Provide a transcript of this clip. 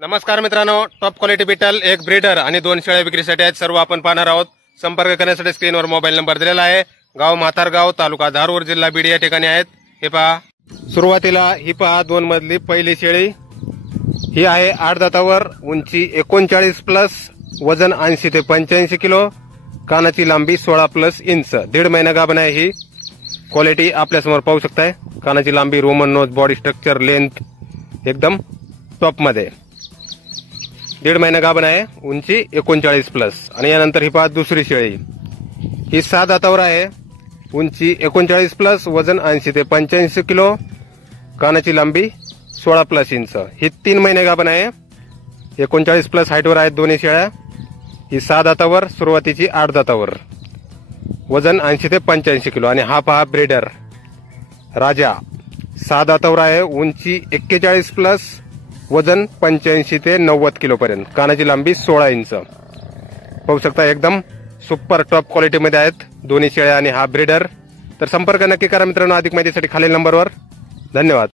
नमस्कार मित्रांनो, top quality beetle एक ब्रीडर आणि 2 शेळ्या विक्रीसाठी आहेत। सर्व आपण पाहणार आहोत। संपर्क करण्यासाठी स्क्रीनवर मोबाईल नंबर दिलेला आहे। गाव म्हातारगाव, तालुका धारूर, जिल्हा बीड या ठिकाणी आहेत। हे पहा, सुरुवातीला ही पहा 2 मजली पहिली शेळी। ही आहे 8 दातावर, उंची 39 प्लस, वजन 80 ते 85 किलो, कानाची लांबी 16 प्लस इंच, 1.5 महिना गाभण आहे। ही क्वालिटी आपल्या समोर पाहू शकताय। कानाची लांबी, Roman nose, body structure, length एकदम टॉप मध्ये। 1.5 महिना गाभण आहे, उंची 39 प्लस। आणि यानंतर ही पहा दुसरी शेळी। ही 7 दातावर आहे, उंची 39 प्लस, वजन 80 ते 85 किलो, कानाची लांबी 16 प्लस इंच। ही 3 महिने गाभण आहे, 39 प्लस हाईटवर आहेत दोन्ही शेळ्या। ही 7 दातावर, सुरुवातीची 8 दातावर, वजन 80 ते 85 किलो। आणि हा पहा ब्रीडर राजा, 7 दातावर आहे, उंची 41 प्लस, वजन 85 ते 90 किलो पर्यंत, कानाची लांबी 16 इंच। पाहू शकता एकदम सुपर टॉप क्वालिटी मध्ये आहेत दोन्ही शेळ्या आणि हा ब्रीडर। तर संपर्क नक्की करा मित्रांनो अधिक माहितीसाठी खालील नंबरवर। धन्यवाद।